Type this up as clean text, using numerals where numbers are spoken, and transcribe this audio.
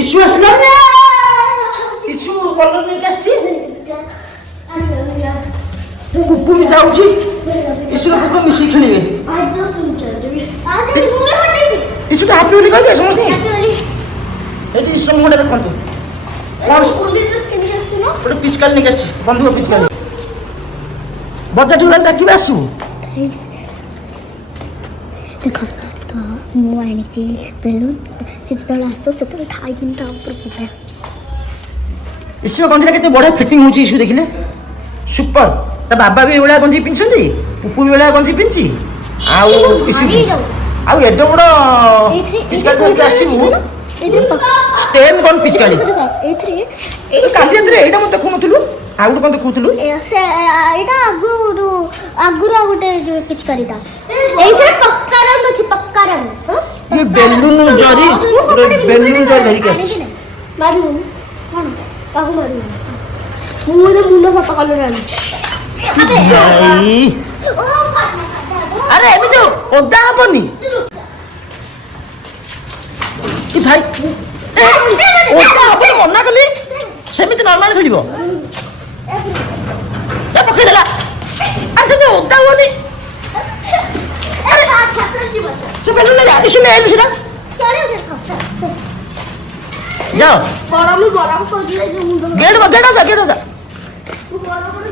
issue আসলো issue colour নেই আসছি পুপুনি যাଉଛି ইস্যুর পুপুর মিশি খেলিবে ইস্যুটা হ্যাপি হোলি কইছে ସମସ୍ତେ ଏଠି ଇସ୍ୟୁ ମୁହଁଟା ଦେଖନ୍ତୁ କ'ଣ ଗୋଟେ ପିଚକାଲି ନେଇକି ଆସିଛି ବନ୍ଧୁକ ପିଚକାଲି ବଜାର ଗୁଡ଼ା ଡାକିବେ ଆସିବୁ ଦେଖ ତ ମୁଁ ଆଣିଛି ବେଲୁନ୍ ସେ ଯେତେବେଳେ ଆସ ସେତେବେଳେ ଖାଇବିନି ତା ଉପରକୁ ଇସ୍ୟୁ ଗଞ୍ଜିଟା କେତେ ବଢ଼ିଆ ଫିଟିଂ ହେଉଛି ଇସ୍ୟୁ ଦେଖିଲେ ସୁପର ତା ବାବା ବି ଏଇଭଳିଆ ଗଞ୍ଜି ପିନ୍ଧିଛନ୍ତି ପୁପୁ ବି ଏଇଭଳିଆ ଗଞ୍ଜି ପିନ୍ଧିଛି ଆଉ ଆଉ ଏତେ ବଡ଼ ପିଚକାଲି ଧରିକି ଆସିବୁ ଷ୍ଟେନ୍ ଗନ୍ ପିଚକାଲି କାଲି ଏଥିରେ ଏଇଟା ମୋତେ ଦେଖୁନଥିଲୁ ଆଉ ଗୋଟେ କ'ଣ ଦେଖୁଥିଲୁ ଏଇଟା ଆଗରୁ ଆଗରୁ ଆଉ ଗୋଟେ ପିଚକାରୀଟା ଏଇଥିରେ ପକ୍କା ରଙ୍ଗ ଅଛି ପକ୍କା ରଙ୍ଗ ये बेलून जरी बेलून जरी धरिक आछि मारिबुनी कोन काहू मारिबुनी मुने मुने फटा कलर आनी अरे एमिति ओदा हबनी कि भाई ओदा हबनी मना कली सेमिति नॉर्मल खेलिबो ए पके देला अरे से ओदा हबनी से बेलून ले जा इशू ले आइलु सेटा जाओ बराम कर दिए जो मुंडो गेट जा बराबर